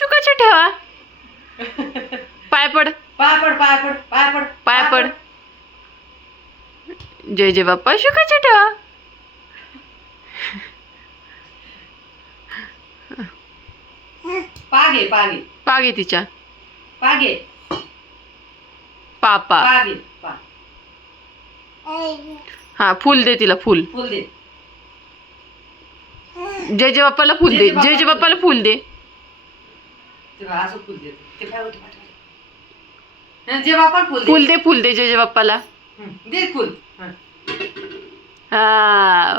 शुकाच्या ठेवा. पाय पड. पाय पड पाय पड पाय पड पाय पड. जय जय बाप्पा शुकाच्या ठेवा. पागे पागे पागे तिच्या. पागे पापा. पागे पा हा फुल दे तिला फुल. फुल दे. जय जय बाप्पाला फुल दे. जय जय बाप्पाला फुल दे. तेव्हा असं फुल दे. ते काय होतं पाठवलं. जे बाप्पा फुल दे. फुल दे फुल दे जय जय बाप्पाला. दे फुल. हा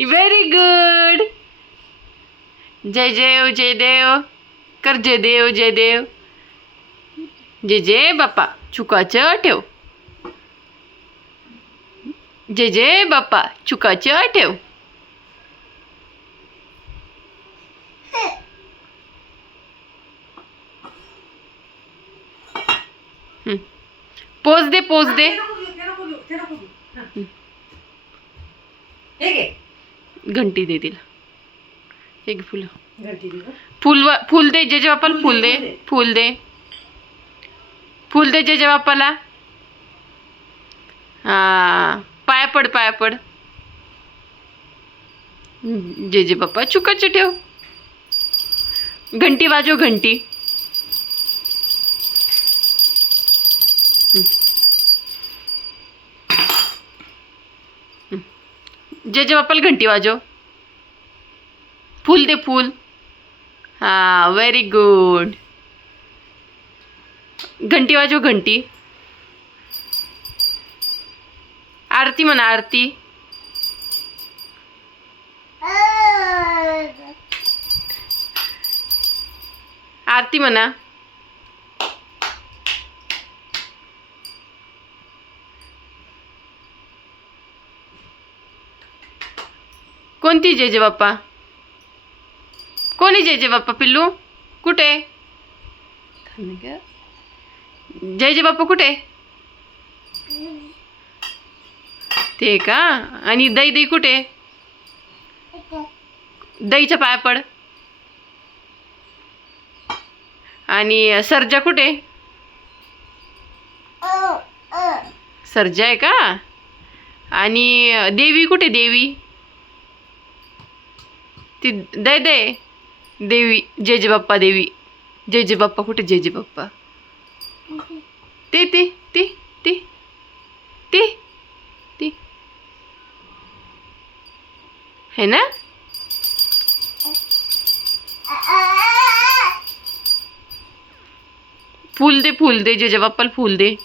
व्हेरी गुड. जय जय जय देव कर. जय देव जय देव. जय जय बाप्पा चुकाचं ठेव. जय जय बाप्पा चुकाचं ठेव. पोज दे पोज दे. घंटी दे तिला. एक फुल. फुल फुल दे जय जय बाप्पाला. फुल दे फुल दे. फुल दे जय जय बाप्पाला. हा पाय पड पाय पड. जय जय बाप्पा चुकाचं ठेव. घंटी वाजव घंटी. जय जय बाप्पाला घंटी वाजव. फुल दे फुल. हा व्हेरी गुड. घंटी वाजव घंटी. आरती म्हणा आरती. आरती म्हणा. कोणती जय जय बाप्पा. कोणी जय जय बाप्पा पिल्लू कुठे. जय जय बाप्पा कुठे. ते का. आणि दही दही कुठे. दहीच्या पाया पड. आणि सर्जा कुठे. सर्जा आहे का. आणि देवी कुठे देवी. ती दे दे देवी. जय जय बाप्पा देवी. जय जय बाप्पा कुठे. जय जय बाप्पा. ते ते ते ते ते ते है ना. फूल दे जय जय बाप्पाला फूल दे.